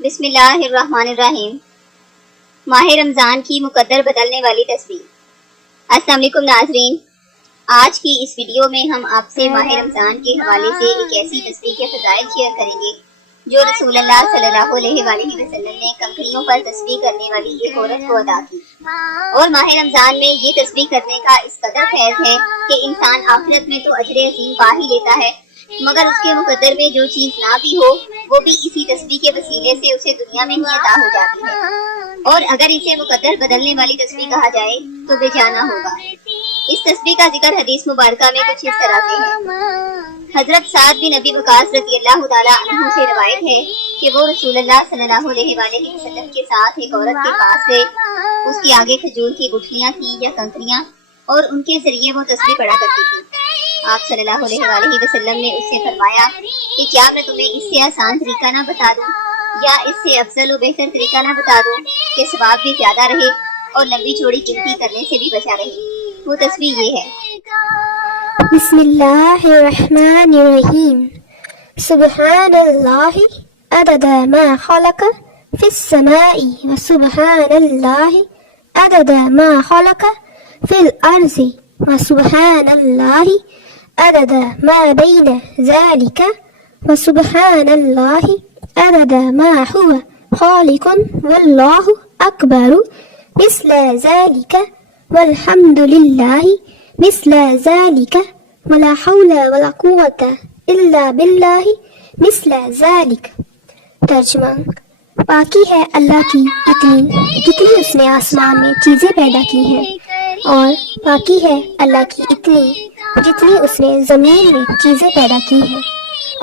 بسم اللہ الرحمن الرحیم۔ ماہ رمضان کی مقدر بدلنے والی تصویر۔ السلام علیکم ناظرین، آج کی اس ویڈیو میں ہم آپ سے ماہ رمضان کے حوالے سے ایک ایسی تصویر کے فضائل شیئر کریں گے جو رسول اللہ صلی اللہ علیہ وآلہ وسلم نے کنکریوں پر تصویر کرنے والی ایک عورت کو ادا کی، اور ماہ رمضان میں یہ تصویر کرنے کا اس قدر فیض ہے کہ انسان آخرت میں تو اجر عظیم پا ہی لیتا ہے، مگر اس کے مقدر میں جو چیز نہ بھی ہو وہ بھی اسی تصویر کے وسیلے سے اسے دنیا میں ہی عطا ہو جاتی ہے، اور اگر اسے مقدر بدلنے والی تصویر کہا جائے تو بے جانا ہوگا۔ اس تصویر کا ذکر حدیث مبارکہ میں کچھ اس طرح سے ہے۔ حضرت سعد بن ابی وقاص رضی اللہ تعالیٰ عنہ سے روایت ہے کہ وہ رسول اللہ صلی اللہ علیہ وآلہ وسلم کے ساتھ ایک عورت کے پاس گئے، اس کے آگے کھجور کی گٹھلیاں تھیں یا کنکریاں، اور ان کے ذریعے وہ تصویر پڑھا کرتی تھی۔ آپ صلی اللہ علیہ وآلہ وسلم نے اس سے فرمایا کہ کیا میں تمہیں اس سے آسان طریقہ نہ بتا دوں یا اس سے افضل و بہتر طریقہ نہ بتا دوں کہ ثواب بھی زیادہ رہے اور لمبی چوڑی گنتی کرنے سے بھی بچا رہے؟ وہ تصویر یہ ہے۔ بسم اللہ الرحمن الرحیم۔ سبحان اللہ عدد ما خلق فی السماء و سبحان اللہ عدد ما خلق فی الارض و سبحان اللہ عدد ما بین ذلك و سبحان اللہ عدد ما هو خالق واللہ اکبر مثل ذلك والحمد للہ مثل ذلك ولا حول ولا قوة الا باللہ مثل ذلك۔ ترجمہ: باقی ہے اللہ کی اتنی جتنی اس نے آسمان میں چیزیں پیدا کی ہیں، اور باقی ہے اللہ کی اتنی جتنی اس نے زمین میں چیزیں پیدا کی ہیں،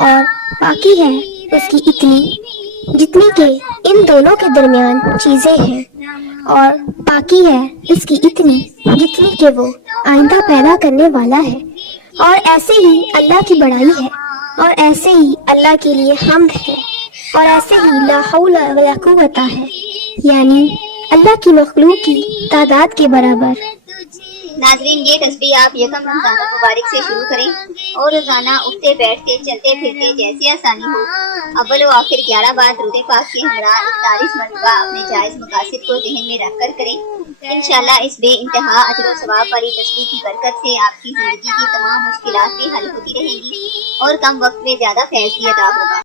اور باقی ہے اس کی اتنی جتنی کہ ان دونوں کے درمیان چیزیں ہیں، اور باقی ہے اس کی اتنی جتنی کہ وہ آئندہ پیدا کرنے والا ہے، اور ایسے ہی اللہ کی بڑائی ہے، اور ایسے ہی اللہ کے لیے حمد ہے، اور ایسے ہی لا حول ولا قوت ہے، یعنی اللہ کی مخلوق کی تعداد کے برابر۔ ناظرین، یہ تصویر آپ یکم رمضان المبارک سے شروع کریں اور روزانہ اٹھتے بیٹھتے چلتے پھرتے جیسے آسانی ہو اول و آخر 11 بار درود پاک کے ہمراہ 41 مرتبہ اپنے جائز مقاصد کو ذہن میں رکھ کر کریں۔ انشاءاللہ اس بے انتہا اجر و ثواب والی تصویر کی برکت سے آپ کی زندگی کی تمام مشکلات بھی حل ہوتی رہیں گی اور کم وقت میں زیادہ فیض بھی عطا ہوگا۔